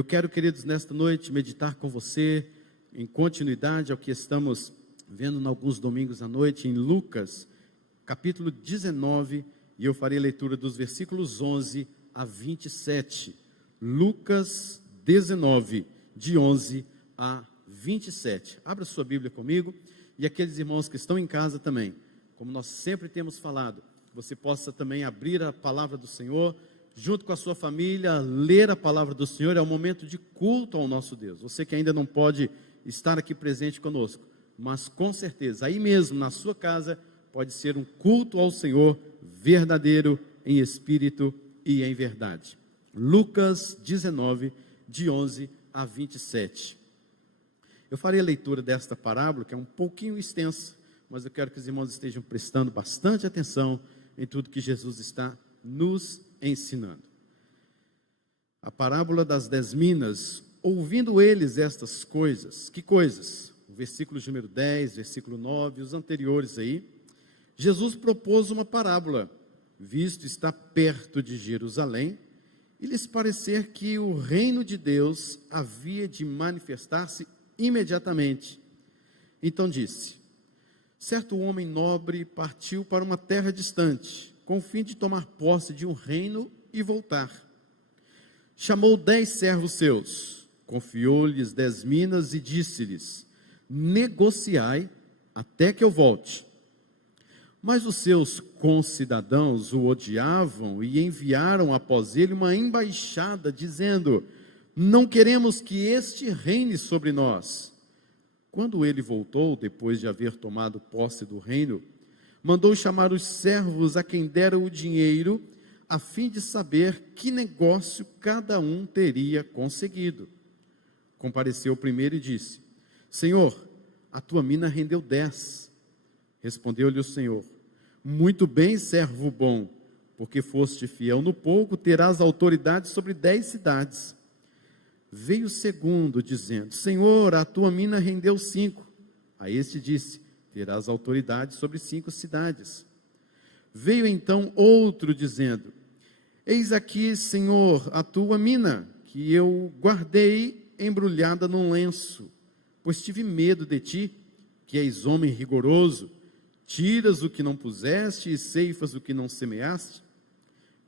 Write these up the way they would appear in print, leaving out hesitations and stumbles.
Eu quero, queridos, nesta noite meditar com você, em continuidade ao que estamos vendo em alguns domingos à noite, em Lucas, capítulo 19, e eu farei leitura dos versículos 11 a 27. Lucas 19, de 11 a 27. Abra sua Bíblia comigo, e aqueles irmãos que estão em casa também, como nós sempre temos falado, você possa também abrir a palavra do Senhor, junto com a sua família, ler a palavra do Senhor. É um momento de culto ao nosso Deus. Você que ainda não pode estar aqui presente conosco, mas com certeza, aí mesmo na sua casa, pode ser um culto ao Senhor verdadeiro, em espírito e em verdade. Lucas 19, de 11 a 27. Eu farei a leitura desta parábola, que é um pouquinho extensa, mas eu quero que os irmãos estejam prestando bastante atenção em tudo que Jesus está nos ensinando. A parábola das 10 minas. Ouvindo eles estas coisas, que coisas? O versículo número 10, versículo 9, os anteriores aí, Jesus propôs uma parábola, visto estar perto de Jerusalém, e lhes parecer que o reino de Deus havia de manifestar-se imediatamente. Então disse: certo homem nobre partiu para uma terra distante, com o fim de tomar posse de um reino e voltar. Chamou 10 servos seus, confiou-lhes 10 minas e disse-lhes: negociai até que eu volte. Mas os seus concidadãos o odiavam e enviaram após ele uma embaixada, dizendo: não queremos que este reine sobre nós. Quando ele voltou, depois de haver tomado posse do reino, mandou chamar os servos a quem dera o dinheiro, a fim de saber que negócio cada um teria conseguido. Compareceu o primeiro e disse: Senhor, a tua mina rendeu 10. Respondeu-lhe o Senhor: muito bem, servo bom, porque foste fiel no pouco, terás autoridade sobre 10 cidades. Veio o segundo, dizendo: Senhor, a tua mina rendeu 5. A este disse: terás autoridade sobre 5 cidades. Veio então outro, dizendo: eis aqui, Senhor, a tua mina, que eu guardei embrulhada num lenço, pois tive medo de ti, que és homem rigoroso, tiras o que não puseste e ceifas o que não semeaste.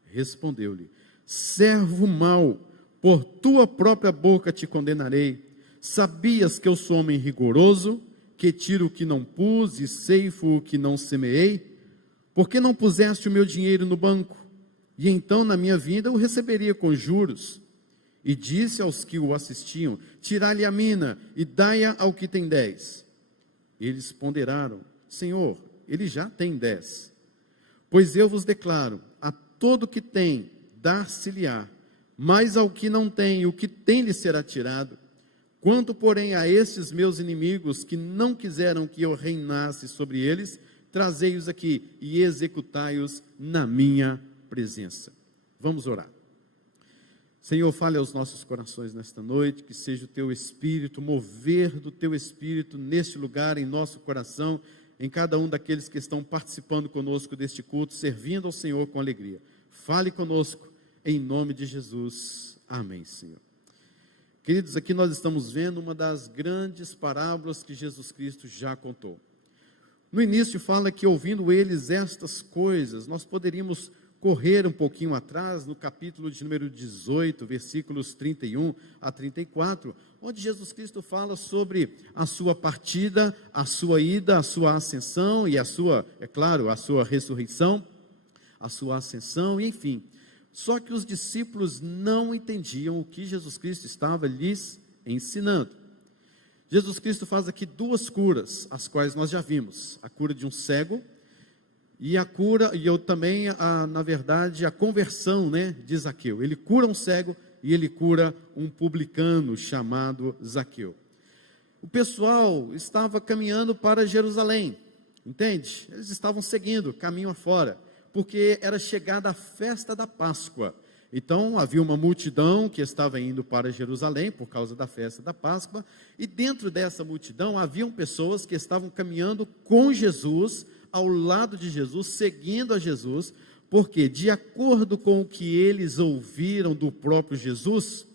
Respondeu-lhe: servo mau, por tua própria boca te condenarei. Sabias que eu sou homem rigoroso, que tiro o que não pus e ceifo o que não semeei? Por que não puseste o meu dinheiro no banco? E então na minha vinda o receberia com juros. E disse aos que o assistiam: tirai-lhe a mina e dai-a ao que tem 10. Eles ponderaram: Senhor, ele já tem 10. Pois eu vos declaro, a todo que tem, dar-se-lhe-á, mas ao que não tem, o que tem lhe será tirado. Quanto, porém, a estes meus inimigos, que não quiseram que eu reinasse sobre eles, trazei-os aqui e executai-os na minha presença. Vamos orar. Senhor, fale aos nossos corações nesta noite, que seja o teu Espírito, mover do teu Espírito neste lugar, em nosso coração, em cada um daqueles que estão participando conosco deste culto, servindo ao Senhor com alegria. Fale conosco, em nome de Jesus. Amém, Senhor. Queridos, aqui nós estamos vendo uma das grandes parábolas que Jesus Cristo já contou. No início fala que, ouvindo eles estas coisas, nós poderíamos correr um pouquinho atrás, no capítulo de número 18, versículos 31 a 34, onde Jesus Cristo fala sobre a sua partida, a sua ida, a sua ascensão e a sua, é claro, a sua ressurreição, a sua ascensão, enfim. Só que os discípulos não entendiam o que Jesus Cristo estava lhes ensinando. Jesus Cristo faz aqui 2 curas, as quais nós já vimos: a cura de um cego, e a cura, e eu também, na verdade, a conversão, de Zaqueu. Ele cura um cego e ele cura um publicano chamado Zaqueu. O pessoal estava caminhando para Jerusalém, entende? Eles estavam seguindo, caminho afora, porque era chegada a festa da Páscoa. Então havia uma multidão que estava indo para Jerusalém por causa da festa da Páscoa, e dentro dessa multidão haviam pessoas que estavam caminhando com Jesus, ao lado de Jesus, seguindo a Jesus, porque de acordo com o que eles ouviram do próprio Jesus,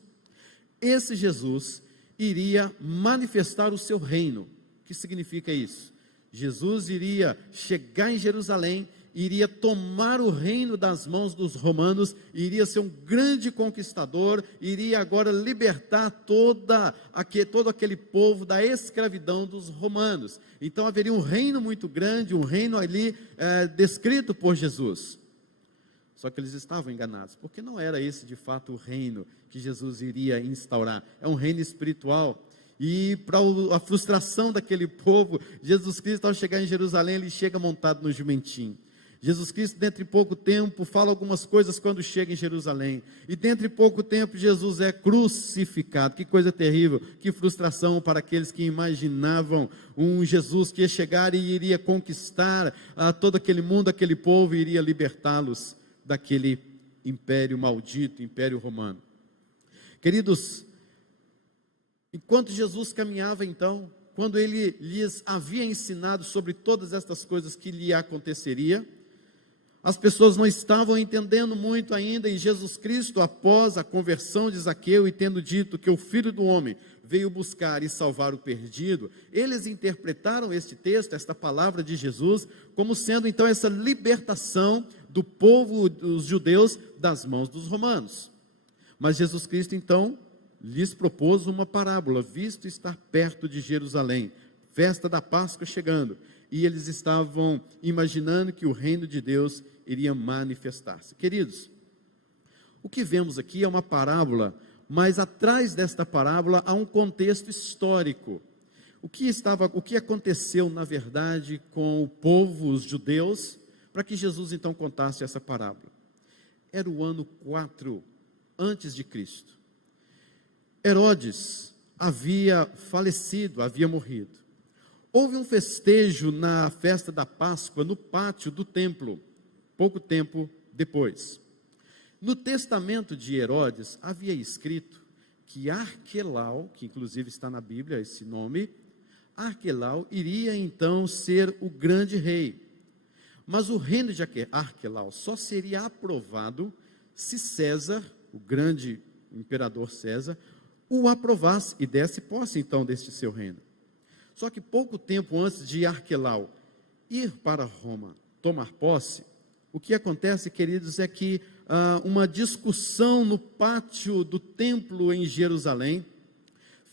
esse Jesus iria manifestar o seu reino. O que significa isso? Jesus iria chegar em Jerusalém, iria tomar o reino das mãos dos romanos, iria ser um grande conquistador, iria agora libertar todo aquele povo da escravidão dos romanos. Então haveria um reino muito grande, um reino ali descrito por Jesus. Só que eles estavam enganados, porque não era esse de fato o reino que Jesus iria instaurar. É um reino espiritual. E para a frustração daquele povo, Jesus Cristo, ao chegar em Jerusalém, ele chega montado no jumentinho. Jesus Cristo, dentro de pouco tempo, fala algumas coisas quando chega em Jerusalém. E dentro de pouco tempo, Jesus é crucificado. Que coisa terrível, que frustração para aqueles que imaginavam um Jesus que ia chegar e iria conquistar todo aquele mundo, aquele povo, e iria libertá-los daquele império maldito, império romano. Queridos, enquanto Jesus caminhava então, quando ele lhes havia ensinado sobre todas estas coisas que lhe aconteceria, as pessoas não estavam entendendo muito ainda, e Jesus Cristo, após a conversão de Zaqueu e tendo dito que o Filho do Homem veio buscar e salvar o perdido, eles interpretaram este texto, esta palavra de Jesus, como sendo então essa libertação do povo dos judeus das mãos dos romanos. Mas Jesus Cristo então lhes propôs uma parábola, visto estar perto de Jerusalém, festa da Páscoa chegando, e eles estavam imaginando que o reino de Deus iria manifestar-se. Queridos, o que vemos aqui é uma parábola, mas atrás desta parábola há um contexto histórico. O que aconteceu na verdade com o povo, os judeus, para que Jesus então contasse essa parábola? Era o ano 4 antes de Cristo. Herodes havia falecido, havia morrido. Houve um festejo na festa da Páscoa no pátio do templo, pouco tempo depois. No testamento de Herodes havia escrito que Arquelau, que inclusive está na Bíblia esse nome, Arquelau iria então ser o grande rei. Mas o reino de Arquelau só seria aprovado se César, o grande imperador César, o aprovasse e desse posse então deste seu reino. Só que pouco tempo antes de Arquelau ir para Roma tomar posse, o que acontece, queridos, é que uma discussão no pátio do templo em Jerusalém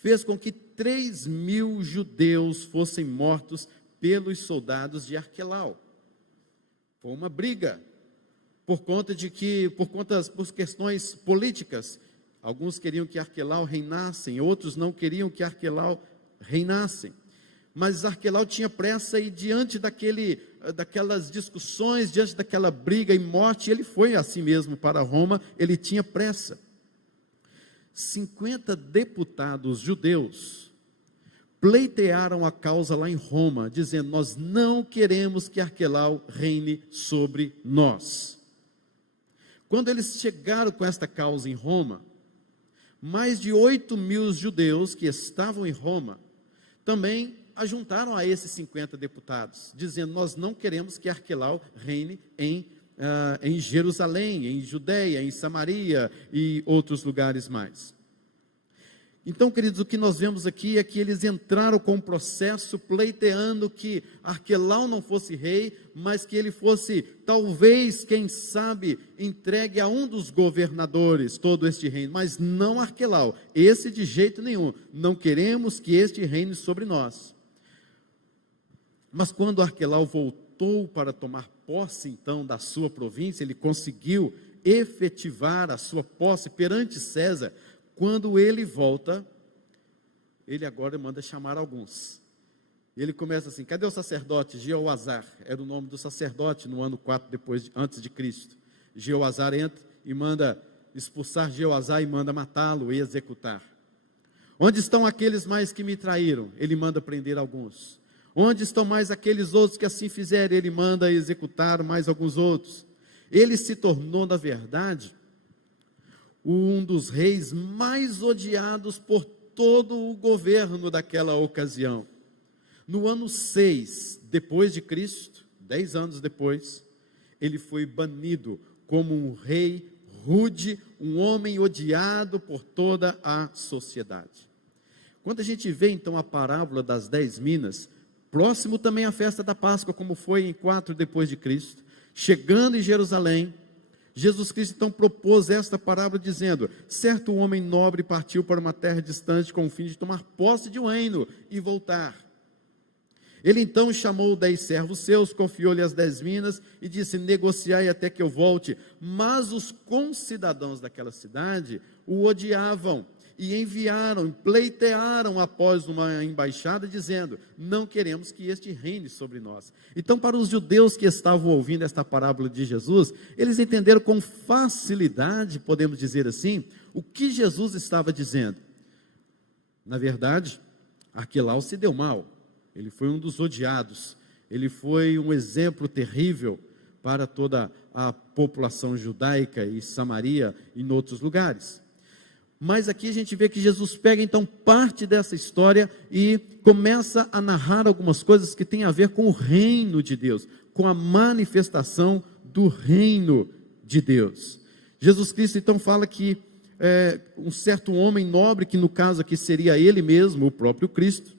fez com que 3.000 judeus fossem mortos pelos soldados de Arquelau. Foi uma briga por questões políticas. Alguns queriam que Arquelau reinassem, outros não queriam que Arquelau reinassem. Mas Arquelau tinha pressa e diante daquelas discussões, diante daquela briga e morte, ele foi assim mesmo para Roma, ele tinha pressa. 50 deputados judeus pleitearam a causa lá em Roma, dizendo: nós não queremos que Arquelau reine sobre nós. Quando eles chegaram com esta causa em Roma, mais de 8.000 judeus que estavam em Roma também ajuntaram a esses 50 deputados, dizendo: nós não queremos que Arquelau reine em Jerusalém, em Judeia, em Samaria e outros lugares mais. Então, queridos, o que nós vemos aqui é que eles entraram com um processo pleiteando que Arquelau não fosse rei, mas que ele fosse, talvez, quem sabe, entregue a um dos governadores todo este reino, mas não Arquelau, esse de jeito nenhum, não queremos que este reine sobre nós. Mas quando Arquelau voltou para tomar posse, então, da sua província, ele conseguiu efetivar a sua posse perante César. Quando ele volta, ele agora manda chamar alguns. Ele começa assim: cadê o sacerdote Jeoazar? Era o nome do sacerdote no ano 4 antes de Cristo. Jeoazar entra e manda expulsar Jeoazar e manda matá-lo e executar. Onde estão aqueles mais que me traíram? Ele manda prender alguns. Onde estão mais aqueles outros que assim fizerem? Ele manda executar mais alguns outros. Ele se tornou, na verdade, um dos reis mais odiados por todo o governo daquela ocasião. No ano 6 depois de Cristo, 10 anos depois, ele foi banido como um rei rude, um homem odiado por toda a sociedade. Quando a gente vê então a parábola das 10 minas, próximo também à festa da Páscoa, como foi em 4 depois de Cristo, chegando em Jerusalém, Jesus Cristo então propôs esta parábola dizendo: certo homem nobre partiu para uma terra distante com o fim de tomar posse de um reino e voltar. Ele então chamou 10 servos seus, confiou-lhe as 10 minas e disse: negociai até que eu volte. Mas os concidadãos daquela cidade o odiavam e enviaram, pleitearam após uma embaixada, dizendo: não queremos que este reine sobre nós. Então, para os judeus que estavam ouvindo esta parábola de Jesus, eles entenderam com facilidade, podemos dizer assim, o que Jesus estava dizendo. Na verdade, Arquelau se deu mal, ele foi um dos odiados, ele foi um exemplo terrível para toda a população judaica e Samaria e em outros lugares. Mas aqui a gente vê que Jesus pega então parte dessa história e começa a narrar algumas coisas que têm a ver com o reino de Deus, com a manifestação do reino de Deus. Jesus Cristo então fala que um certo homem nobre, que no caso aqui seria ele mesmo, o próprio Cristo,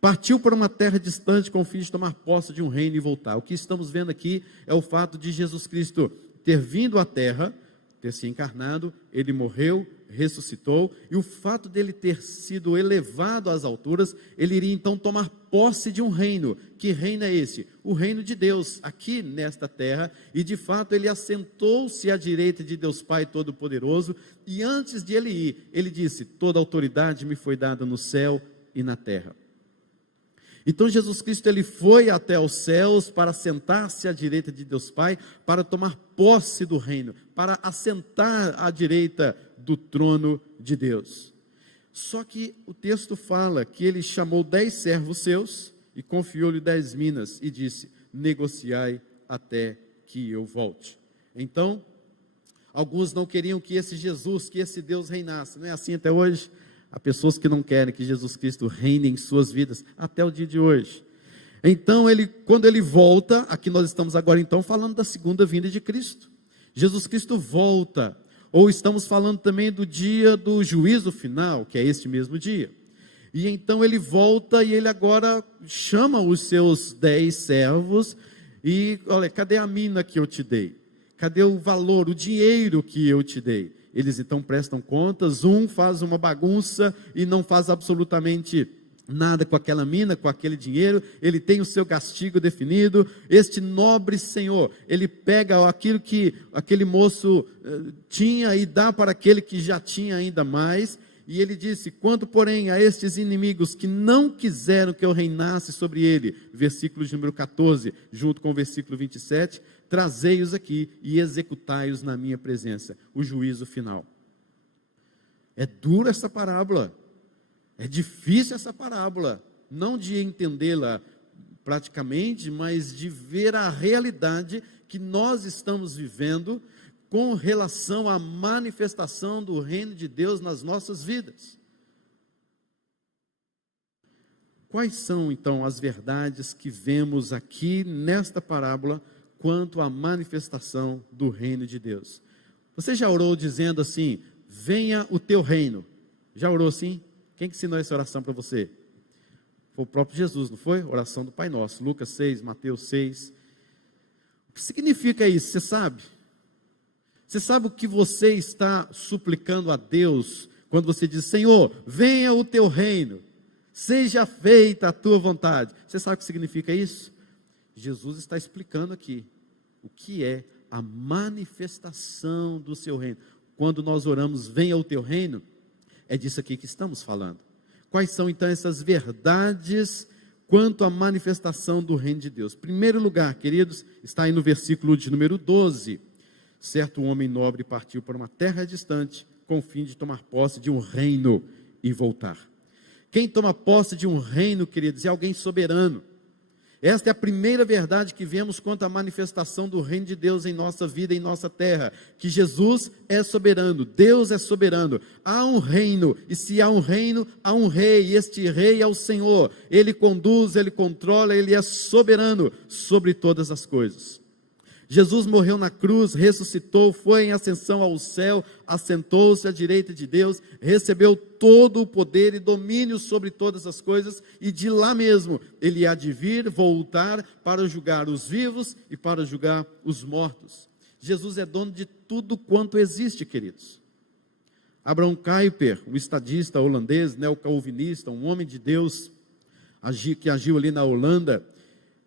partiu para uma terra distante com o fim de tomar posse de um reino e voltar. O que estamos vendo aqui é o fato de Jesus Cristo ter vindo à terra, ter se encarnado, ele morreu, ressuscitou, e o fato dele ter sido elevado às alturas, ele iria então tomar posse de um reino. Que reino é esse? O reino de Deus, aqui nesta terra, e de fato ele assentou-se à direita de Deus Pai Todo-Poderoso, e antes de ele ir, ele disse: toda autoridade me foi dada no céu e na terra. Então Jesus Cristo ele foi até os céus para sentar-se à direita de Deus Pai, para tomar posse do reino, para assentar à direita do trono de Deus. Só que o texto fala que ele chamou 10 servos seus e confiou-lhe 10 minas e disse: negociai até que eu volte. Então, alguns não queriam que esse Jesus, que esse Deus reinasse. Não é assim até hoje? Há pessoas que não querem que Jesus Cristo reine em suas vidas, até o dia de hoje. Então, quando ele volta, aqui nós estamos agora então falando da segunda vinda de Cristo. Jesus Cristo volta, ou estamos falando também do dia do juízo final, que é este mesmo dia. E então ele volta e ele agora chama os seus 10 servos e: olha, cadê a mina que eu te dei? Cadê o valor, o dinheiro que eu te dei? Eles então prestam contas, um faz uma bagunça e não faz absolutamente nada com aquela mina, com aquele dinheiro, ele tem o seu castigo definido. Este nobre senhor, ele pega aquilo que aquele moço tinha e dá para aquele que já tinha ainda mais, e ele disse: quanto porém a estes inimigos que não quiseram que eu reinasse sobre ele, versículo de número 14, junto com o versículo 27, trazei-os aqui e executai-os na minha presença. O juízo final. É dura essa parábola, é difícil essa parábola, não de entendê-la praticamente, mas de ver a realidade que nós estamos vivendo com relação à manifestação do reino de Deus nas nossas vidas. Quais são então as verdades que vemos aqui nesta parábola quanto à manifestação do reino de Deus? Você já orou dizendo assim: venha o teu reino? Já orou assim? Quem que ensinou essa oração para você? Foi o próprio Jesus, não foi? Oração do Pai Nosso, Lucas 6, Mateus 6. O que significa isso? Você sabe? Você sabe o que você está suplicando a Deus quando você diz: Senhor, venha o teu reino, seja feita a tua vontade? Você sabe o que significa isso? Jesus está explicando aqui o que é a manifestação do seu reino. Quando nós oramos: venha o teu reino, é disso aqui que estamos falando. Quais são então essas verdades quanto à manifestação do reino de Deus? Primeiro lugar, queridos, está aí no versículo de número 12. Certo homem nobre partiu para uma terra distante com o fim de tomar posse de um reino e voltar. Quem toma posse de um reino, queridos, é alguém soberano. Esta é a primeira verdade que vemos quanto à manifestação do reino de Deus em nossa vida, em nossa terra, que Jesus é soberano, Deus é soberano. Há um reino, e se há um reino, há um rei, e este rei é o Senhor. Ele conduz, ele controla, ele é soberano sobre todas as coisas. Jesus morreu na cruz, ressuscitou, foi em ascensão ao céu, assentou-se à direita de Deus, recebeu todo o poder e domínio sobre todas as coisas, e de lá mesmo ele há de vir, voltar para julgar os vivos e para julgar os mortos. Jesus é dono de tudo quanto existe, queridos. Abraham Kuyper, um estadista holandês, neocalvinista, um homem de Deus, que agiu ali na Holanda,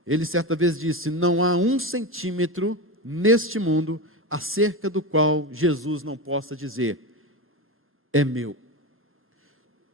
ele certa vez disse: não há 1 centímetro neste mundo acerca do qual Jesus não possa dizer, é meu.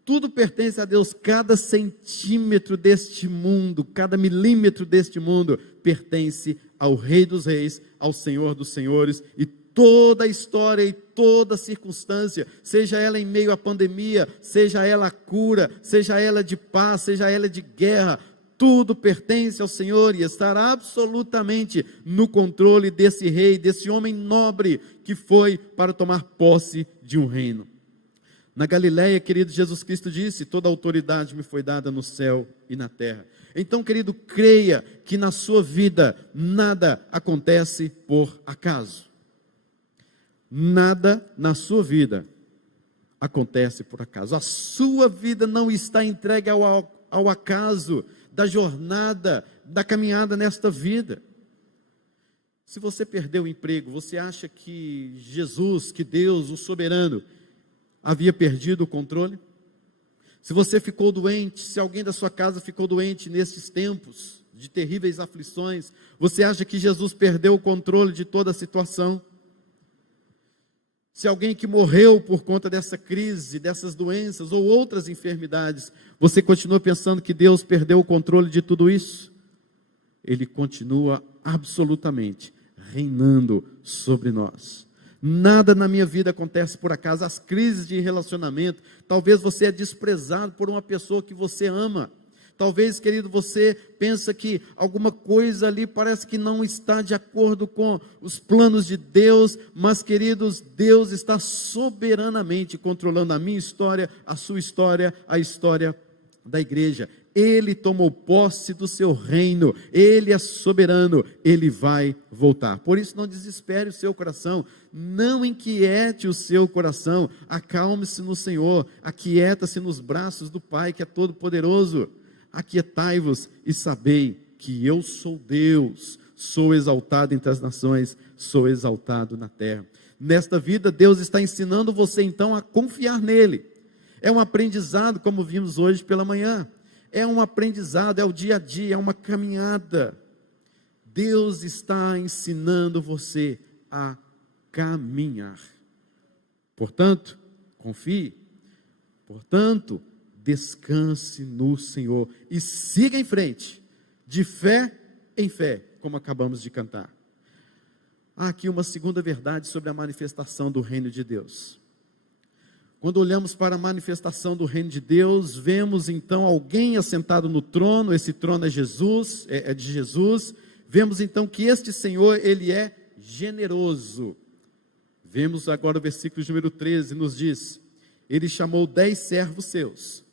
Tudo pertence a Deus, cada centímetro deste mundo, cada milímetro deste mundo pertence ao Rei dos Reis, ao Senhor dos Senhores, e toda a história e toda a circunstância, seja ela em meio à pandemia, seja ela a cura, seja ela de paz, seja ela de guerra, tudo pertence ao Senhor e estará absolutamente no controle desse rei, desse homem nobre que foi para tomar posse de um reino. Na Galileia, querido, Jesus Cristo disse: toda autoridade me foi dada no céu e na terra. Então, querido, creia que na sua vida nada acontece por acaso. Nada na sua vida acontece por acaso. A sua vida não está entregue ao acaso da jornada, da caminhada nesta vida. Se você perdeu o emprego, você acha que Jesus, que Deus, o soberano, havia perdido o controle? Se você ficou doente, se alguém da sua casa ficou doente nesses tempos de terríveis aflições, você acha que Jesus perdeu o controle de toda a situação? Se alguém que morreu por conta dessa crise, dessas doenças ou outras enfermidades, você continua pensando que Deus perdeu o controle de tudo isso? Ele continua absolutamente reinando sobre nós. Nada na minha vida acontece por acaso. As crises de relacionamento, talvez você é desprezado por uma pessoa que você ama. Talvez, querido, você pensa que alguma coisa ali parece que não está de acordo com os planos de Deus, mas, queridos, Deus está soberanamente controlando a minha história, a sua história, a história da igreja. Ele tomou posse do seu reino, Ele é soberano, Ele vai voltar. Por isso não desespere o seu coração, não inquiete o seu coração, acalme-se no Senhor, aquieta-se nos braços do Pai que é todo poderoso. Aquietai-vos e sabei que eu sou Deus, sou exaltado entre as nações, sou exaltado na terra. Nesta vida Deus está ensinando você então a confiar nele. É um aprendizado, como vimos hoje pela manhã. É um aprendizado, é o dia a dia, é uma caminhada. Deus está ensinando você a caminhar. Portanto, confie. Portanto, descanse no Senhor e siga em frente, de fé em fé, como acabamos de cantar. Há aqui uma segunda verdade sobre a manifestação do reino de Deus. Quando olhamos para a manifestação do reino de Deus, vemos então alguém assentado no trono. Esse trono é Jesus, é de Jesus. Vemos então que este Senhor, Ele é generoso. Vemos agora o versículo número 13, nos diz: Ele chamou 10 servos seus,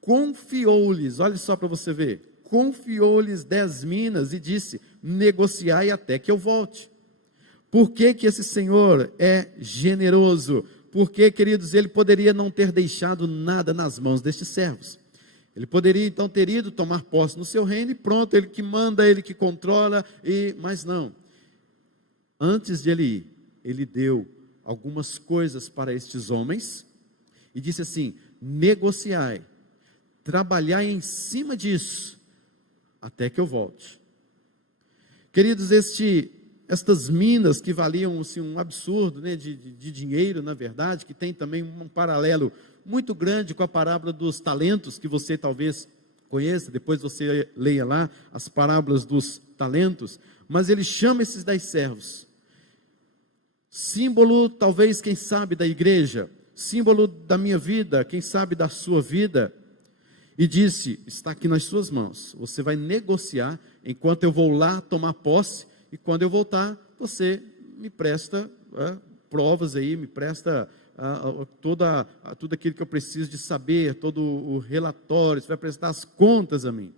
confiou-lhes, olha só para você ver, confiou-lhes 10 minas e disse: negociai até que eu volte. Por que que esse Senhor é generoso? Porque, queridos, ele poderia não ter deixado nada nas mãos destes servos. Ele poderia então ter ido tomar posse no seu reino e pronto, ele que manda, ele que controla, mas não. Antes de ele ir, ele deu algumas coisas para estes homens e disse assim: negociai, trabalhai em cima disso, até que eu volte. Queridos, estas minas que valiam assim, um absurdo, né, de dinheiro, na verdade, que tem também um paralelo muito grande com a parábola dos talentos, que você talvez conheça, depois você leia lá as parábolas dos talentos, mas ele chama esses 10 servos, símbolo talvez, quem sabe, da igreja, símbolo da minha vida, quem sabe da sua vida, e disse: está aqui nas suas mãos, você vai negociar enquanto eu vou lá tomar posse, e quando eu voltar, você me presta provas aí, me presta tudo aquilo que eu preciso de saber, todo o relatório, você vai prestar as contas a mim.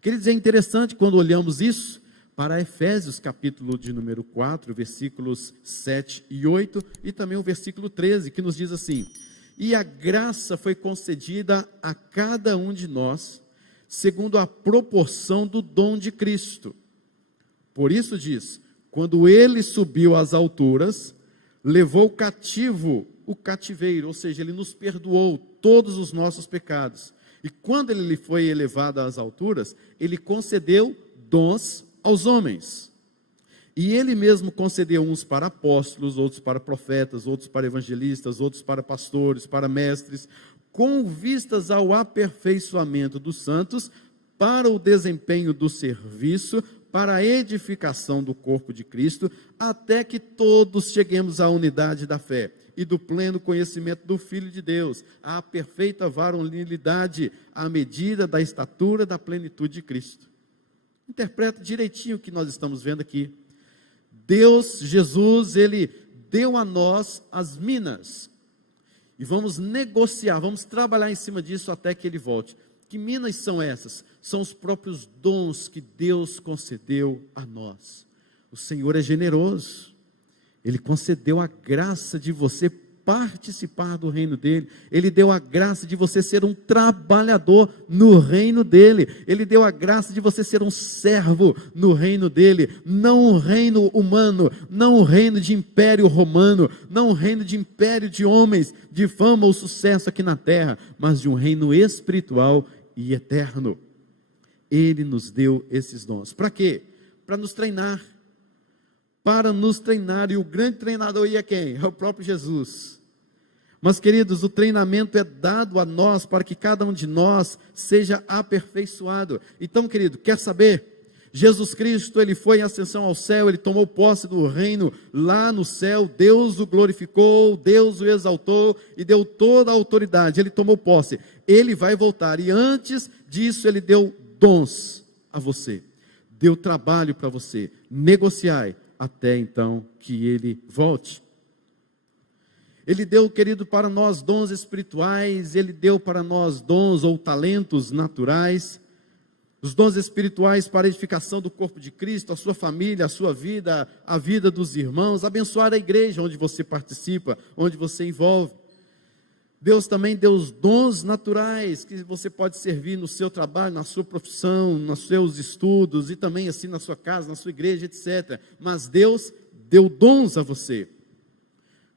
Quer dizer, é interessante quando olhamos isso, para Efésios, capítulo de número 4, versículos 7 e 8, e também o versículo 13, que nos diz assim: e a graça foi concedida a cada um de nós, segundo a proporção do dom de Cristo. Por isso diz, quando ele subiu às alturas, levou cativo o cativeiro, ou seja, ele nos perdoou todos os nossos pecados. E quando ele foi elevado às alturas, ele concedeu dons aos homens. E ele mesmo concedeu uns para apóstolos, outros para profetas, outros para evangelistas, outros para pastores, para mestres, com vistas ao aperfeiçoamento dos santos, para o desempenho do serviço, para a edificação do corpo de Cristo, até que todos cheguemos à unidade da fé e do pleno conhecimento do Filho de Deus, à perfeita varonilidade, à medida da estatura da plenitude de Cristo. Interpreta direitinho o que nós estamos vendo aqui. Deus, Jesus, ele deu a nós as minas, e vamos negociar, vamos trabalhar em cima disso até que ele volte. Que minas são essas? São os próprios dons que Deus concedeu a nós. O Senhor é generoso, ele concedeu a graça de você participar do reino dele, ele deu a graça de você ser um trabalhador no reino dele, ele deu a graça de você ser um servo no reino dele, não um reino humano, não um reino de império romano, não um reino de império de homens, de fama ou sucesso aqui na terra, mas de um reino espiritual e eterno. Ele nos deu esses dons, para quê? Para nos treinar, e o grande treinador aí é quem? É o próprio Jesus. Mas queridos, o treinamento é dado a nós, para que cada um de nós seja aperfeiçoado. Então querido, quer saber? Jesus Cristo, ele foi em ascensão ao céu, ele tomou posse do reino lá no céu, Deus o glorificou, Deus o exaltou, e deu toda a autoridade, ele tomou posse, ele vai voltar, e antes disso ele deu dons a você, deu trabalho para você, negociai, até então que ele volte. Ele deu, querido, para nós dons espirituais, ele deu para nós dons ou talentos naturais, os dons espirituais para a edificação do corpo de Cristo, a sua família, a sua vida, a vida dos irmãos, abençoar a igreja onde você participa, onde você envolve. Deus também deu os dons naturais, que você pode servir no seu trabalho, na sua profissão, nos seus estudos, e também assim na sua casa, na sua igreja, etc. Mas Deus deu dons a você.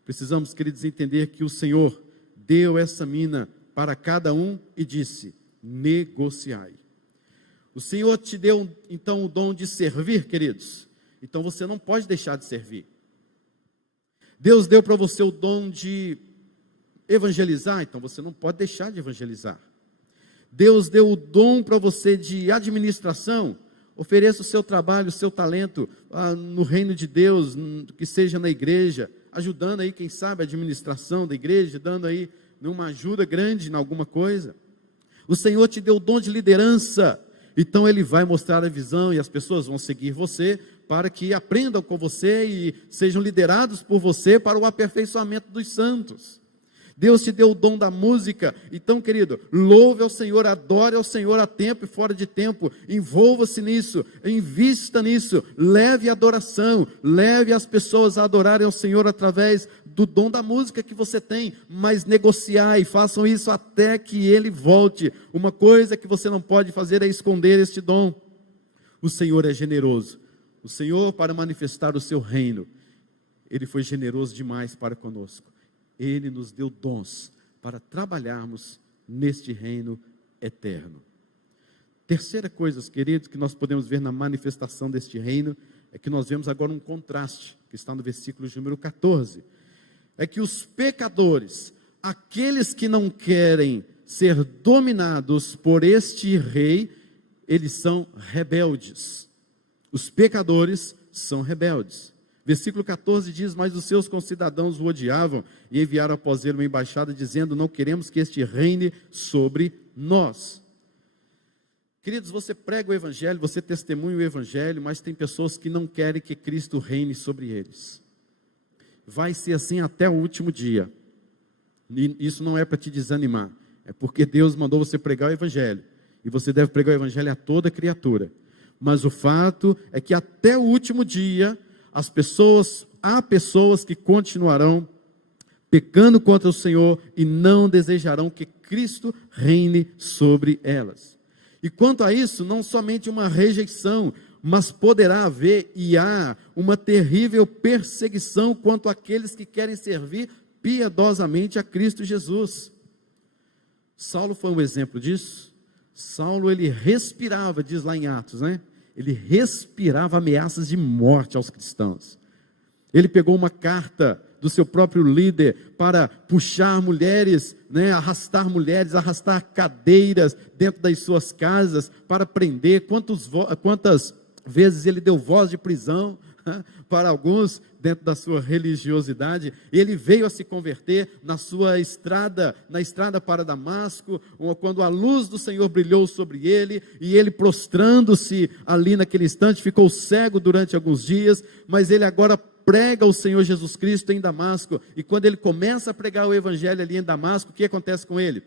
Precisamos, queridos, entender que o Senhor deu essa mina para cada um e disse, negociai. O Senhor te deu então o dom de servir, queridos, então você não pode deixar de servir. Deus deu para você o dom de evangelizar, então você não pode deixar de evangelizar. Deus deu o dom para você de administração, ofereça o seu trabalho, o seu talento no reino de Deus, que seja na igreja, ajudando aí, quem sabe, a administração da igreja, dando aí uma ajuda grande em alguma coisa. O Senhor te deu o dom de liderança, então ele vai mostrar a visão e as pessoas vão seguir você, para que aprendam com você e sejam liderados por você para o aperfeiçoamento dos santos. Deus te deu o dom da música, então querido, louve ao Senhor, adore ao Senhor a tempo e fora de tempo, envolva-se nisso, invista nisso, leve a adoração, leve as pessoas a adorarem ao Senhor através do dom da música que você tem, mas negociai, façam isso até que Ele volte. Uma coisa que você não pode fazer é esconder este dom. O Senhor é generoso, o Senhor, para manifestar o seu reino, Ele foi generoso demais para conosco. Ele nos deu dons para trabalharmos neste reino eterno. Terceira coisa, queridos, que nós podemos ver na manifestação deste reino, é que nós vemos agora um contraste, que está no versículo de número 14. É que os pecadores, aqueles que não querem ser dominados por este rei, eles são rebeldes. Os pecadores são rebeldes. Versículo 14 diz, mas os seus concidadãos o odiavam e enviaram após ele uma embaixada dizendo, não queremos que este reine sobre nós. Queridos, você prega o evangelho, você testemunha o evangelho, mas tem pessoas que não querem que Cristo reine sobre eles. Vai ser assim até o último dia. E isso não é para te desanimar, é porque Deus mandou você pregar o evangelho, e você deve pregar o evangelho a toda criatura. Mas o fato é que até o último dia, há pessoas que continuarão pecando contra o Senhor e não desejarão que Cristo reine sobre elas. E quanto a isso, não somente uma rejeição, mas poderá haver e há uma terrível perseguição quanto àqueles que querem servir piedosamente a Cristo Jesus. Saulo foi um exemplo disso. Saulo, ele respirava, diz lá em Atos, né? Ele respirava ameaças de morte aos cristãos. Ele pegou uma carta do seu próprio líder para puxar mulheres, né? Arrastar cadeiras dentro das suas casas para prender. Quantas vezes ele deu voz de prisão para alguns dentro da sua religiosidade. Ele veio a se converter na estrada para Damasco, quando a luz do Senhor brilhou sobre ele, e ele, prostrando-se ali naquele instante, ficou cego durante alguns dias, mas ele agora prega o Senhor Jesus Cristo em Damasco, e quando ele começa a pregar o evangelho ali em Damasco, o que acontece com ele?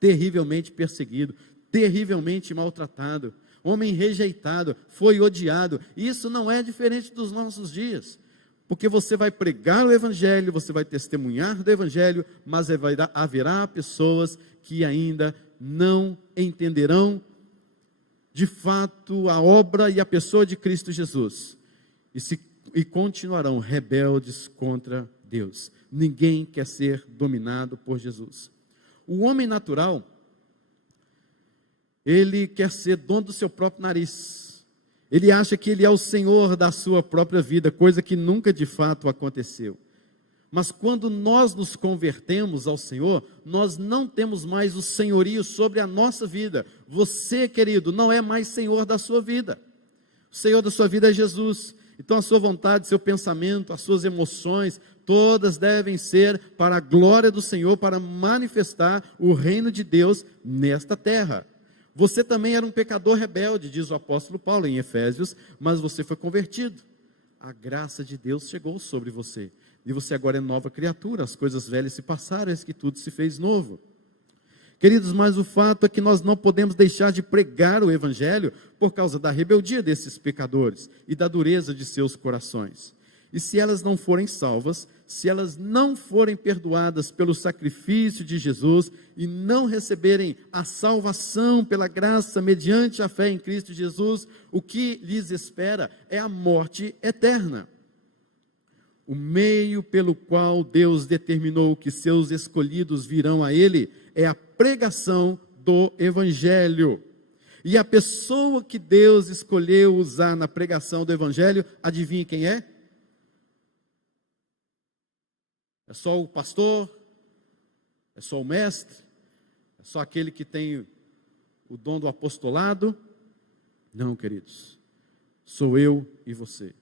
Terrivelmente perseguido, terrivelmente maltratado, homem rejeitado, foi odiado. Isso não é diferente dos nossos dias, porque você vai pregar o evangelho, você vai testemunhar do evangelho, mas haverá pessoas que ainda não entenderão de fato a obra e a pessoa de Cristo Jesus, e continuarão rebeldes contra Deus. Ninguém quer ser dominado por Jesus. O homem natural, ele quer ser dono do seu próprio nariz. Ele acha que ele é o senhor da sua própria vida, coisa que nunca de fato aconteceu. Mas quando nós nos convertemos ao Senhor, nós não temos mais o senhorio sobre a nossa vida. Você, querido, não é mais senhor da sua vida. O senhor da sua vida é Jesus. Então a sua vontade, seu pensamento, as suas emoções, todas devem ser para a glória do Senhor, para manifestar o reino de Deus nesta terra. Você também era um pecador rebelde, diz o apóstolo Paulo em Efésios, mas você foi convertido. A graça de Deus chegou sobre você, e você agora é nova criatura, as coisas velhas se passaram, eis que tudo se fez novo. Queridos, mas o fato é que nós não podemos deixar de pregar o evangelho por causa da rebeldia desses pecadores e da dureza de seus corações. E se elas não forem salvas, se elas não forem perdoadas pelo sacrifício de Jesus e não receberem a salvação pela graça mediante a fé em Cristo Jesus, o que lhes espera é a morte eterna. O meio pelo qual Deus determinou que seus escolhidos virão a Ele é a pregação do Evangelho. E a pessoa que Deus escolheu usar na pregação do Evangelho, adivinha quem é? É só o pastor? É só o mestre? É só aquele que tem o dom do apostolado? Não, queridos. Sou eu e você.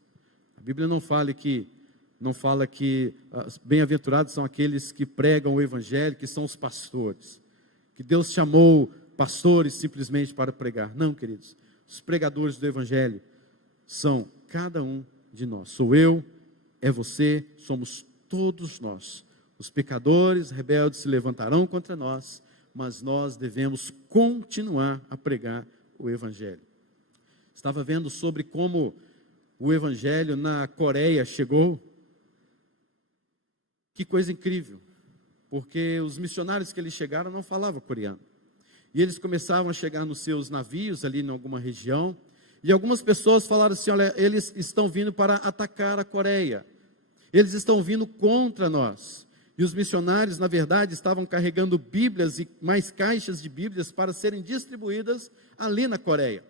A Bíblia não fala que bem-aventurados são aqueles que pregam o evangelho, que são os pastores. Que Deus chamou pastores simplesmente para pregar. Não, queridos. Os pregadores do evangelho são cada um de nós. Sou eu, é você, somos todos nós. Os pecadores rebeldes se levantarão contra nós, mas nós devemos continuar a pregar o evangelho. Estava vendo sobre como o evangelho na Coreia chegou. Que coisa incrível, porque os missionários que eles chegaram não falavam coreano. E eles começavam a chegar nos seus navios ali em alguma região, e algumas pessoas falaram assim, olha, eles estão vindo para atacar a Coreia. Eles estão vindo contra nós. E os missionários, na verdade, estavam carregando Bíblias e mais caixas de Bíblias para serem distribuídas ali na Coreia.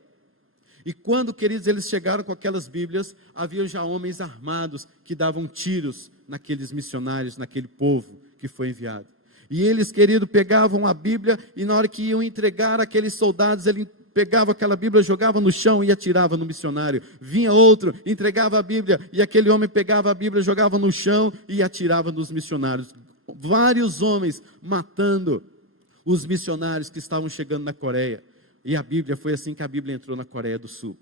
E quando, queridos, eles chegaram com aquelas Bíblias, havia já homens armados que davam tiros naqueles missionários, naquele povo que foi enviado. E eles, querido, pegavam a Bíblia e na hora que iam entregar aqueles soldados, ele pegava aquela Bíblia, jogava no chão e atirava no missionário. Vinha outro, entregava a Bíblia e aquele homem pegava a Bíblia, jogava no chão e atirava nos missionários. Vários homens matando os missionários que estavam chegando na Coreia. E a Bíblia, foi assim que a Bíblia entrou na Coreia do Sul.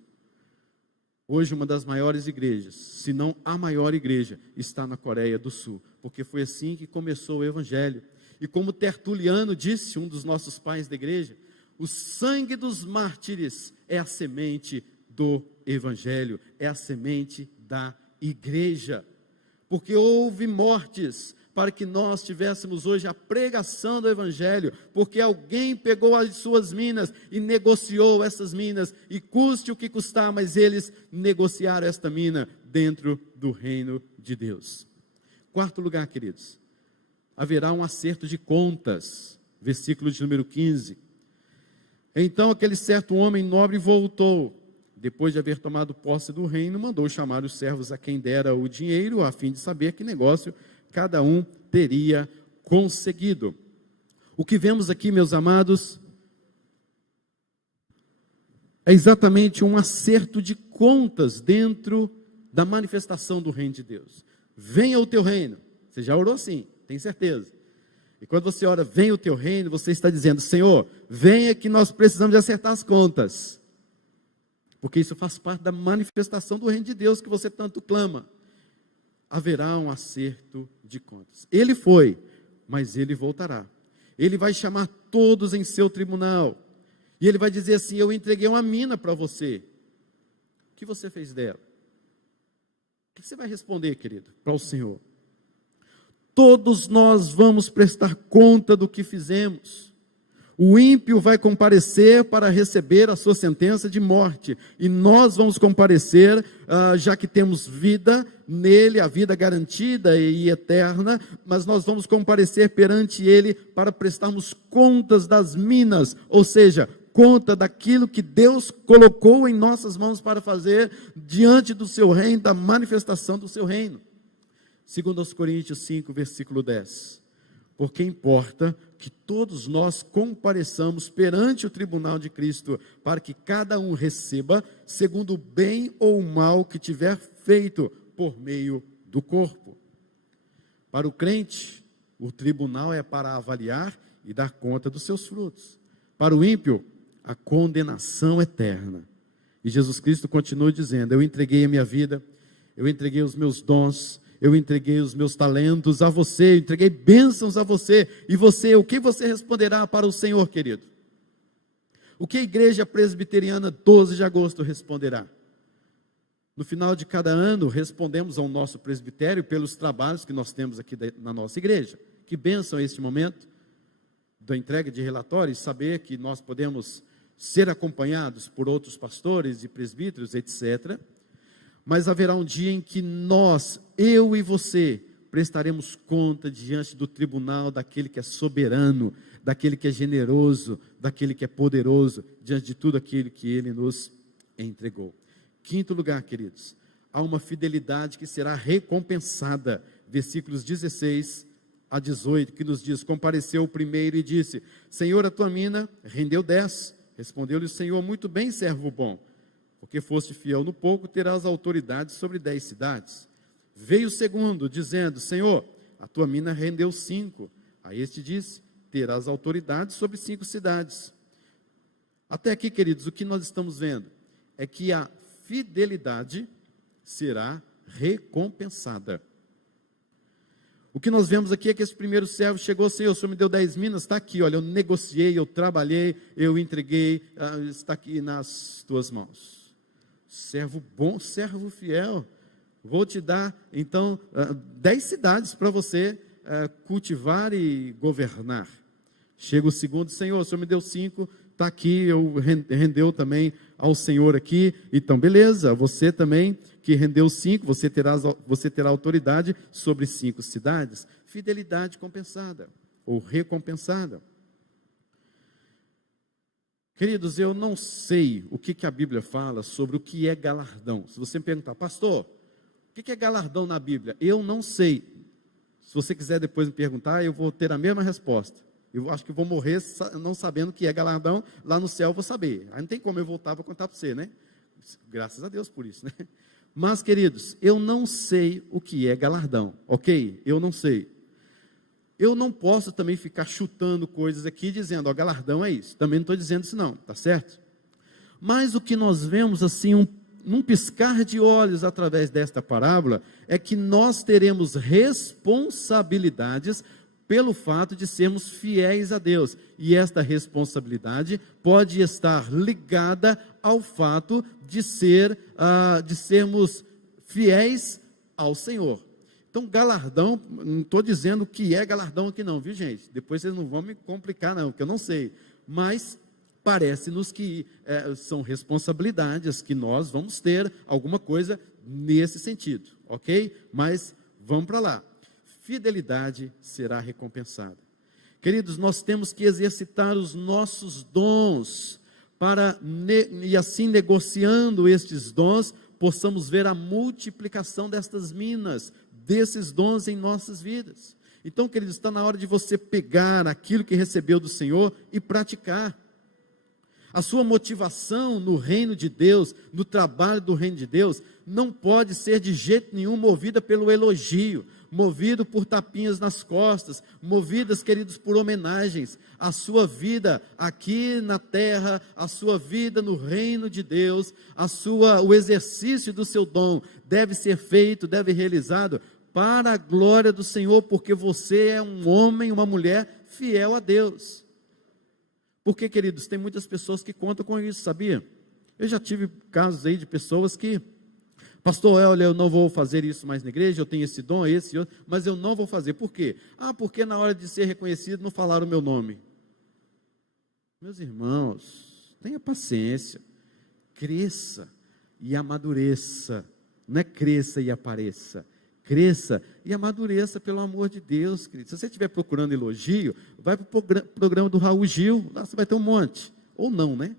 Hoje uma das maiores igrejas, se não a maior igreja, está na Coreia do Sul, porque foi assim que começou o Evangelho. E como Tertuliano disse, um dos nossos pais da igreja, o sangue dos mártires é a semente do Evangelho, é a semente da igreja. Porque houve mortes para que nós tivéssemos hoje a pregação do Evangelho, porque alguém pegou as suas minas e negociou essas minas, e custe o que custar, mas eles negociaram esta mina dentro do reino de Deus. Quarto lugar, queridos, haverá um acerto de contas, versículo de número 15. Então aquele certo homem nobre voltou, depois de haver tomado posse do reino, mandou chamar os servos a quem dera o dinheiro, a fim de saber que negócio cada um teria conseguido. O que vemos aqui, meus amados, é exatamente um acerto de contas dentro da manifestação do reino de Deus. Venha o teu reino. Você já orou assim, tem certeza. E quando você ora, venha o teu reino, você está dizendo, Senhor, venha que nós precisamos de acertar as contas. Porque isso faz parte da manifestação do reino de Deus que você tanto clama. Haverá um acerto de contas. Ele foi, mas ele voltará. Ele vai chamar todos em seu tribunal. E ele vai dizer assim, eu entreguei uma mina para você. O que você fez dela? O que você vai responder, querido, para o Senhor? Todos nós vamos prestar conta do que fizemos. O ímpio vai comparecer para receber a sua sentença de morte, e nós vamos comparecer, já que temos vida nele, a vida garantida e eterna, mas nós vamos comparecer perante ele para prestarmos contas das minas, ou seja, conta daquilo que Deus colocou em nossas mãos para fazer diante do seu reino, da manifestação do seu reino. Segundo aos Coríntios 5, versículo 10. Porque importa que todos nós compareçamos perante o tribunal de Cristo, para que cada um receba segundo o bem ou o mal que tiver feito por meio do corpo. Para o crente, o tribunal é para avaliar e dar conta dos seus frutos. Para o ímpio, a condenação eterna. E Jesus Cristo continua dizendo, eu entreguei a minha vida, eu entreguei os meus dons, eu entreguei os meus talentos a você, eu entreguei bênçãos a você, e você, o que você responderá para o Senhor, querido? O que a igreja presbiteriana 12 de agosto responderá? No final de cada ano, respondemos ao nosso presbitério pelos trabalhos que nós temos aqui na nossa igreja. Que bênção é este momento da entrega de relatórios, saber que nós podemos ser acompanhados por outros pastores e presbíteros, etc., mas haverá um dia em que nós, eu e você, prestaremos conta diante do tribunal daquele que é soberano, daquele que é generoso, daquele que é poderoso, diante de tudo aquilo que ele nos entregou. Quinto lugar, queridos, há uma fidelidade que será recompensada, versículos 16 a 18, que nos diz, compareceu o primeiro e disse, Senhor, a tua mina rendeu 10, respondeu-lhe o Senhor, muito bem, servo bom, porque foste fiel no pouco, terás autoridade sobre 10 cidades. Veio o segundo, dizendo, Senhor, a tua mina rendeu 5. A este disse, terás autoridade sobre 5 cidades. Até aqui, queridos, o que nós estamos vendo é que a fidelidade será recompensada. O que nós vemos aqui é que esse primeiro servo chegou, Senhor, o Senhor me deu 10 minas, está aqui, olha, eu negociei, eu trabalhei, eu entreguei, está aqui nas tuas mãos. Servo bom, servo fiel, vou te dar, então, 10 cidades para você cultivar e governar. Chega o segundo, Senhor, o Senhor me deu 5, está aqui, eu rendeu também ao Senhor aqui, então beleza, você também que rendeu 5, você terá autoridade sobre 5 cidades, fidelidade compensada, ou recompensada. Queridos, eu não sei o que a Bíblia fala sobre o que é galardão. Se você me perguntar, pastor, o que é galardão na Bíblia? Eu não sei. Se você quiser depois me perguntar, eu vou ter a mesma resposta. Eu acho que vou morrer não sabendo o que é galardão, lá no céu eu vou saber. Aí não tem como eu voltar para contar para você, né? Graças a Deus por isso, né? Mas, queridos, eu não sei o que é galardão, ok? Eu não sei. Eu não posso também ficar chutando coisas aqui, dizendo, ó, galardão é isso. Também não estou dizendo isso não, tá certo? Mas o que nós vemos, assim, num piscar de olhos através desta parábola, é que nós teremos responsabilidades pelo fato de sermos fiéis a Deus. E esta responsabilidade pode estar ligada ao fato de sermos fiéis ao Senhor. Então, galardão, não estou dizendo que é galardão aqui não, viu gente? Depois vocês não vão me complicar não, porque eu não sei. Mas parece-nos que são responsabilidades que nós vamos ter alguma coisa nesse sentido, ok? Mas vamos para lá. Fidelidade será recompensada. Queridos, nós temos que exercitar os nossos dons e assim negociando estes dons, possamos ver a multiplicação destas minas, desses dons em nossas vidas. Então, queridos, está na hora de você pegar aquilo que recebeu do Senhor e praticar. A sua motivação no reino de Deus, no trabalho do reino de Deus, não pode ser de jeito nenhum movida pelo elogio, movido por tapinhas nas costas, movidas, queridos, por homenagens. A sua vida aqui na terra, a sua vida no reino de Deus, o exercício do seu dom deve ser feito, deve ser realizado para a glória do Senhor, porque você é um homem, uma mulher fiel a Deus. Porque, queridos, tem muitas pessoas que contam com isso, sabia? Eu já tive casos aí de pessoas que, pastor, olha, eu não vou fazer isso mais na igreja, eu tenho esse dom, esse outro, mas eu não vou fazer. Por quê? Porque na hora de ser reconhecido não falaram o meu nome. Meus irmãos, tenha paciência, cresça e amadureça, não é cresça e apareça. Cresça e amadureça pelo amor de Deus, querido. Se você estiver procurando elogio, vai para o programa do Raul Gil, lá você vai ter um monte, ou não, né?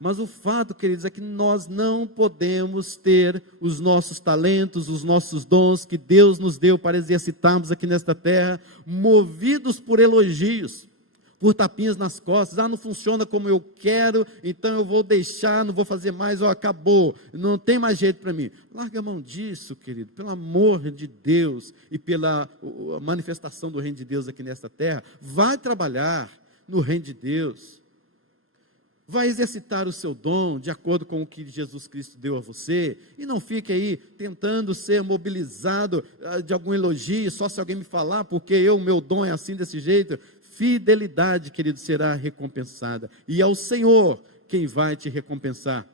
Mas o fato, queridos, é que nós não podemos ter os nossos talentos, os nossos dons que Deus nos deu para exercitarmos aqui nesta terra, movidos por elogios, por tapinhas nas costas. Não funciona como eu quero, então eu vou deixar, não vou fazer mais, acabou, não tem mais jeito para mim. Larga a mão disso, querido, pelo amor de Deus e pela manifestação do reino de Deus aqui nesta terra. Vai trabalhar no reino de Deus, vai exercitar o seu dom de acordo com o que Jesus Cristo deu a você, e não fique aí tentando ser mobilizado de algum elogio, só se alguém me falar, porque o meu dom é assim, desse jeito. Fidelidade, querido, será recompensada, e é o Senhor quem vai te recompensar,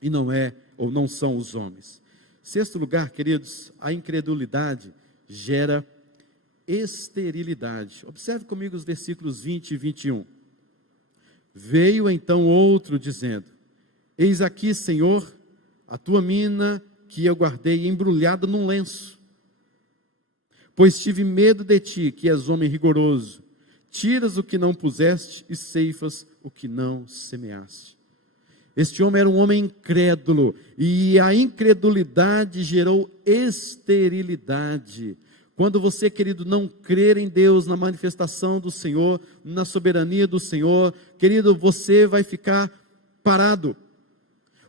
e não são os homens. Sexto lugar, queridos, a incredulidade gera esterilidade. Observe comigo os versículos 20 e 21. Veio então outro dizendo: eis aqui, Senhor, a tua mina que eu guardei embrulhada num lenço, pois tive medo de ti, que és homem rigoroso. Tiras o que não puseste e ceifas o que não semeaste. Este homem era um homem incrédulo, e a incredulidade gerou esterilidade. Quando você, querido, não crer em Deus, na manifestação do Senhor, na soberania do Senhor, querido, você vai ficar parado.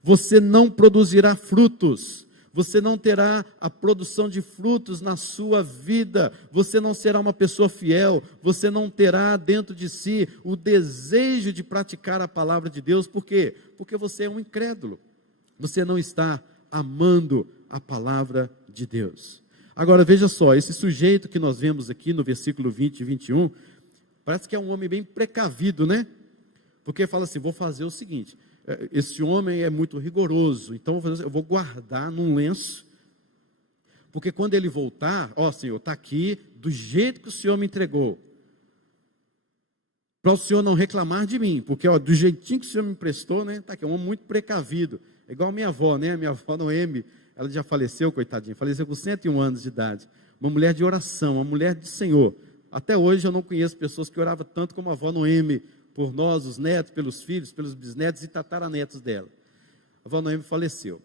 Você não produzirá frutos. Você não terá a produção de frutos na sua vida, você não será uma pessoa fiel, você não terá dentro de si o desejo de praticar a palavra de Deus. Por quê? Porque você é um incrédulo, você não está amando a palavra de Deus. Agora veja só, esse sujeito que nós vemos aqui no versículo 20 e 21, parece que é um homem bem precavido, né? Porque fala assim, vou fazer o seguinte, esse homem é muito rigoroso, então eu vou guardar num lenço, porque quando ele voltar, Senhor, está aqui do jeito que o Senhor me entregou, para o Senhor não reclamar de mim, porque do jeitinho que o Senhor me emprestou, né, está aqui, é um homem muito precavido, é igual a minha avó, né, a minha avó Noemi, ela já faleceu, coitadinha, faleceu com 101 anos de idade, uma mulher de oração, uma mulher de Senhor. Até hoje eu não conheço pessoas que oravam tanto como a avó Noemi, por nós, os netos, pelos filhos, pelos bisnetos e tataranetos dela. A avó Noemi faleceu.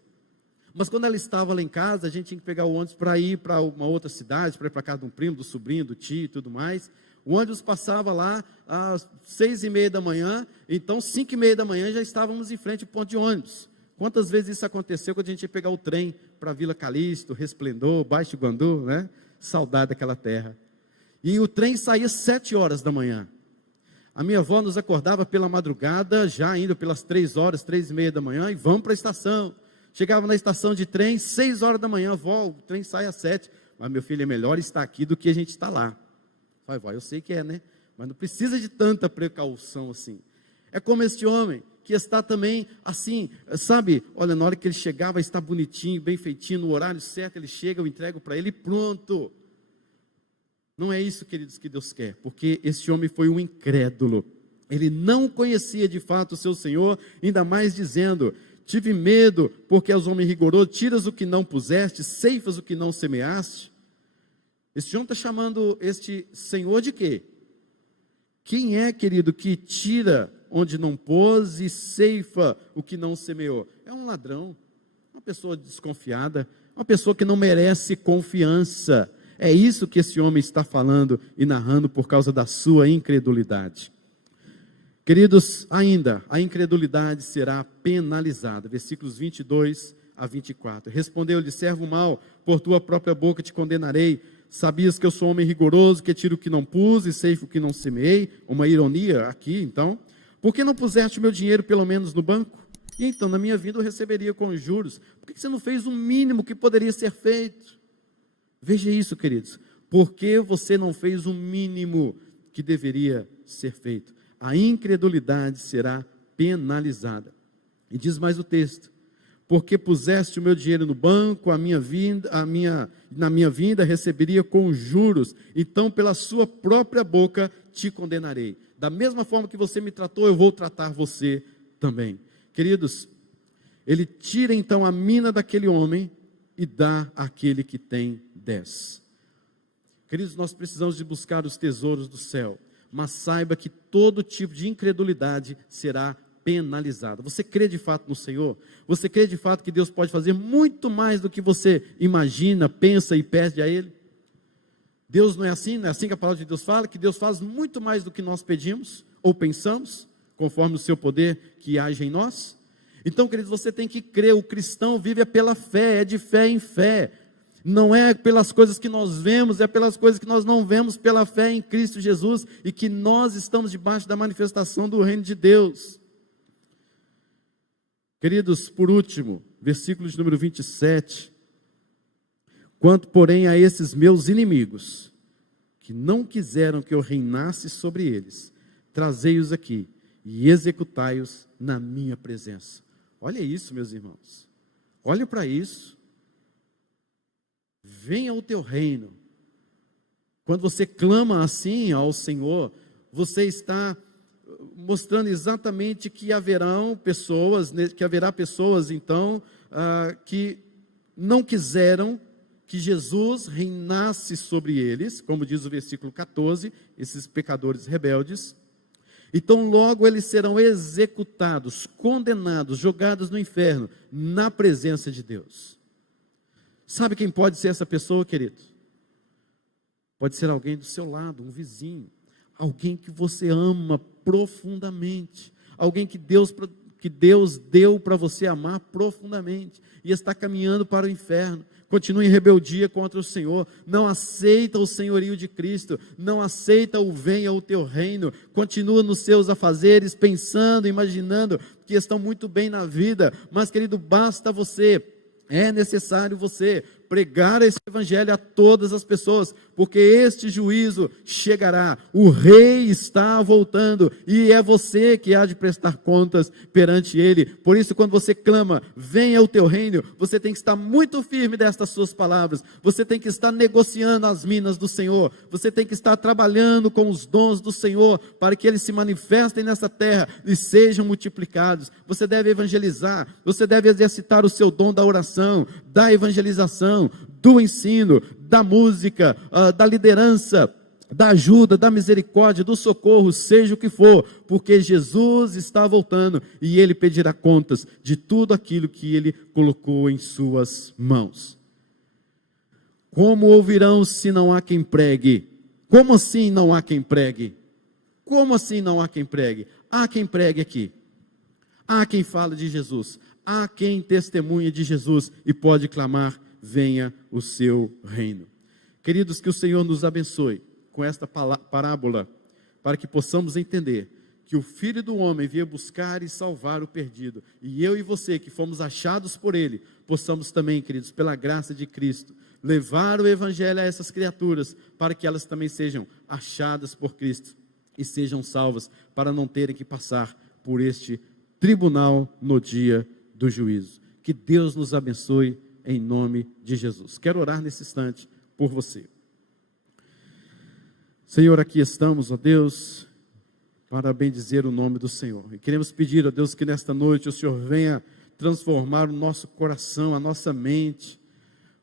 Mas quando ela estava lá em casa, a gente tinha que pegar o ônibus para ir para uma outra cidade, para ir para casa de um primo, do sobrinho, do tio e tudo mais. O ônibus passava lá às 6h30 da manhã, então 5h30 da manhã já estávamos em frente ao ponto de ônibus. Quantas vezes isso aconteceu quando a gente ia pegar o trem para Vila Calixto, Resplendor, Baixo Guandu, né? Saudade daquela terra. E o trem saía às 7h da manhã. A minha avó nos acordava pela madrugada, já indo pelas 3h, 3h30 da manhã, e vamos para a estação. Chegava na estação de trem, 6h da manhã, vó, o trem sai às 7h. Mas meu filho, é melhor estar aqui do que a gente estar lá. Vai, eu sei que é, né? Mas não precisa de tanta precaução assim. É como este homem, que está também assim, sabe? Olha, na hora que ele chegar, vai estar bonitinho, bem feitinho, no horário certo, ele chega, eu entrego para ele e pronto. Não é isso, queridos, que Deus quer, porque este homem foi um incrédulo. Ele não conhecia de fato o seu Senhor, ainda mais dizendo: tive medo, porque és homem rigoroso, tiras o que não puseste, ceifas o que não semeaste. Este homem está chamando este Senhor de quê? Quem é, querido, que tira onde não pôs e ceifa o que não semeou? É um ladrão, uma pessoa desconfiada, uma pessoa que não merece confiança. É isso que esse homem está falando e narrando por causa da sua incredulidade. Queridos, ainda, a incredulidade será penalizada. Versículos 22 a 24. Respondeu-lhe: servo mau, por tua própria boca te condenarei. Sabias que eu sou homem rigoroso, que tiro o que não pus e ceifo o que não semeei? Uma ironia aqui, então. Por que não puseste o meu dinheiro pelo menos no banco? E então, na minha vida, eu receberia com juros. Por que você não fez o mínimo que poderia ser feito? Veja isso, queridos. Por que você não fez o mínimo que deveria ser feito? A incredulidade será penalizada. E diz mais o texto: porque puseste o meu dinheiro no banco, na minha vinda receberia com juros, então pela sua própria boca te condenarei. Da mesma forma que você me tratou, eu vou tratar você também. Queridos, ele tira então a mina daquele homem e dá àquele que tem 10. Queridos, nós precisamos de buscar os tesouros do céu, mas saiba que todo tipo de incredulidade será penalizada. Você crê de fato no Senhor? Você crê de fato que Deus pode fazer muito mais do que você imagina, pensa e pede a Ele? Deus não é assim? Não é assim que a palavra de Deus fala? Que Deus faz muito mais do que nós pedimos ou pensamos, conforme o seu poder que age em nós? Então, queridos, você tem que crer. O cristão vive pela fé, é de fé em fé. Não é pelas coisas que nós vemos, é pelas coisas que nós não vemos, pela fé em Cristo Jesus, e que nós estamos debaixo da manifestação do reino de Deus. Queridos, por último, versículo de número 27. Quanto, porém, a esses meus inimigos, que não quiseram que eu reinasse sobre eles, trazei-os aqui e executai-os na minha presença. Olha isso, meus irmãos. Olha para isso. Venha o teu reino. Quando você clama assim ao Senhor, você está mostrando exatamente que haverá pessoas então que não quiseram que Jesus reinasse sobre eles, como diz o versículo 14, esses pecadores rebeldes. Então logo eles serão executados, condenados, jogados no inferno, na presença de Deus. Sabe quem pode ser essa pessoa, querido? Pode ser alguém do seu lado, um vizinho, alguém que você ama profundamente, alguém que Deus deu para você amar profundamente, e está caminhando para o inferno, continua em rebeldia contra o Senhor, não aceita o senhorio de Cristo, não aceita o venha o teu reino, continua nos seus afazeres, pensando, imaginando que estão muito bem na vida, mas querido, basta você, é necessário você pregar esse evangelho a todas as pessoas, porque este juízo chegará, o rei está voltando, e é você que há de prestar contas perante ele. Por isso, quando você clama, venha o teu reino, você tem que estar muito firme destas suas palavras, você tem que estar negociando as minas do Senhor, você tem que estar trabalhando com os dons do Senhor, para que eles se manifestem nessa terra, e sejam multiplicados. Você deve evangelizar, você deve exercitar o seu dom da oração, da evangelização, do ensino, da música, da liderança, da ajuda, da misericórdia, do socorro, seja o que for, porque Jesus está voltando e Ele pedirá contas de tudo aquilo que Ele colocou em suas mãos. Como ouvirão se não há quem pregue? Como assim não há quem pregue? Como assim não há quem pregue? Há quem pregue aqui, há quem fala de Jesus, há quem testemunha de Jesus e pode clamar, venha o seu reino. Queridos, que o Senhor nos abençoe com esta parábola, para que possamos entender que o Filho do Homem veio buscar e salvar o perdido, e eu e você que fomos achados por Ele, possamos também, queridos, pela graça de Cristo, levar o Evangelho a essas criaturas, para que elas também sejam achadas por Cristo e sejam salvas, para não terem que passar por este tribunal no dia do juízo. Que Deus nos abençoe em nome de Jesus. Quero orar nesse instante por você. Senhor, aqui estamos, ó Deus, para bendizer o nome do Senhor. E queremos pedir, ó Deus, que nesta noite o Senhor venha transformar o nosso coração, a nossa mente.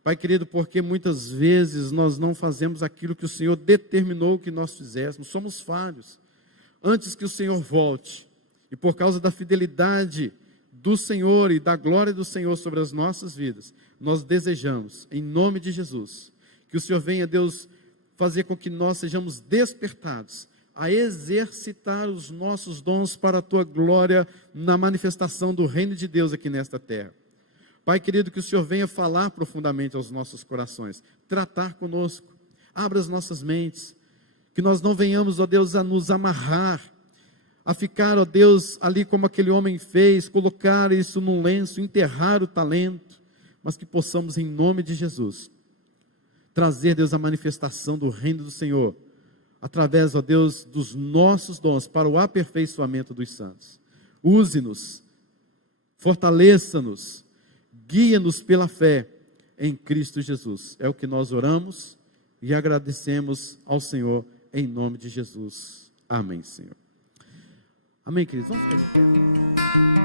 Pai querido, porque muitas vezes nós não fazemos aquilo que o Senhor determinou que nós fizéssemos, somos falhos. Antes que o Senhor volte, e por causa da fidelidade do Senhor e da glória do Senhor sobre as nossas vidas, nós desejamos, em nome de Jesus, que o Senhor venha, Deus, fazer com que nós sejamos despertados a exercitar os nossos dons para a Tua glória na manifestação do reino de Deus aqui nesta terra. Pai querido, que o Senhor venha falar profundamente aos nossos corações, tratar conosco, abra as nossas mentes, que nós não venhamos, ó Deus, a nos amarrar, a ficar, ó Deus, ali como aquele homem fez, colocar isso num lenço, enterrar o talento, mas que possamos, em nome de Jesus, trazer, Deus, a manifestação do reino do Senhor, através, ó Deus, dos nossos dons, para o aperfeiçoamento dos santos. Use-nos, fortaleça-nos, guia-nos pela fé em Cristo Jesus. É o que nós oramos e agradecemos ao Senhor em nome de Jesus. Amém, Senhor. Amém, queridos. Vamos ficar de pé.